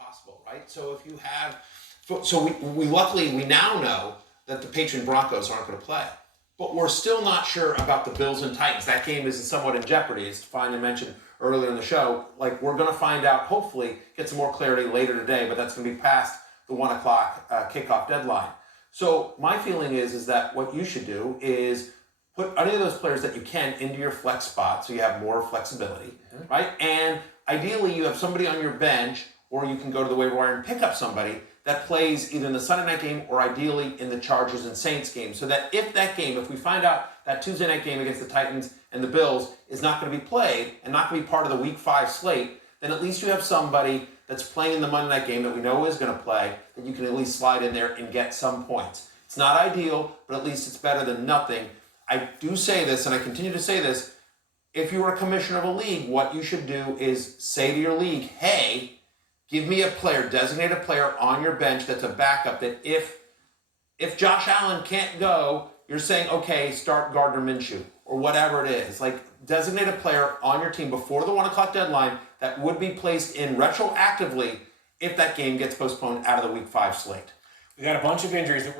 possible, right? So if you have, so we luckily, we now know that the Patriots Broncos aren't going to play. But we're still not sure about the Bills and Titans. That game is somewhat in jeopardy, as Fine mentioned earlier in the show. Like, we're going to find out, hopefully, get some more clarity later today, but that's going to be past the 1 o'clock kickoff deadline. So my feeling is that what you should do is put any of those players that you can into your flex spot so you have more flexibility, right? And ideally, you have somebody on your bench, or you can go to the waiver wire and pick up somebody that plays either in the Sunday night game or ideally in the Chargers and Saints game. So that if we find out that Tuesday night game against the Titans and the Bills is not going to be played and not going to be part of the Week 5 slate, then at least you have somebody that's playing in the Monday night game that we know is going to play, that you can at least slide in there and get some points. It's not ideal, but at least it's better than nothing. I do say this, and I continue to say this, if you are a commissioner of a league, what you should do is say to your league, hey, give me a player, designate a player on your bench that's a backup that if Josh Allen can't go, you're saying, okay, start Gardner Minshew or whatever it is. Like, designate a player on your team before the 1 o'clock deadline that would be placed in retroactively if that game gets postponed out of the Week 5 slate. We got a bunch of injuries that we're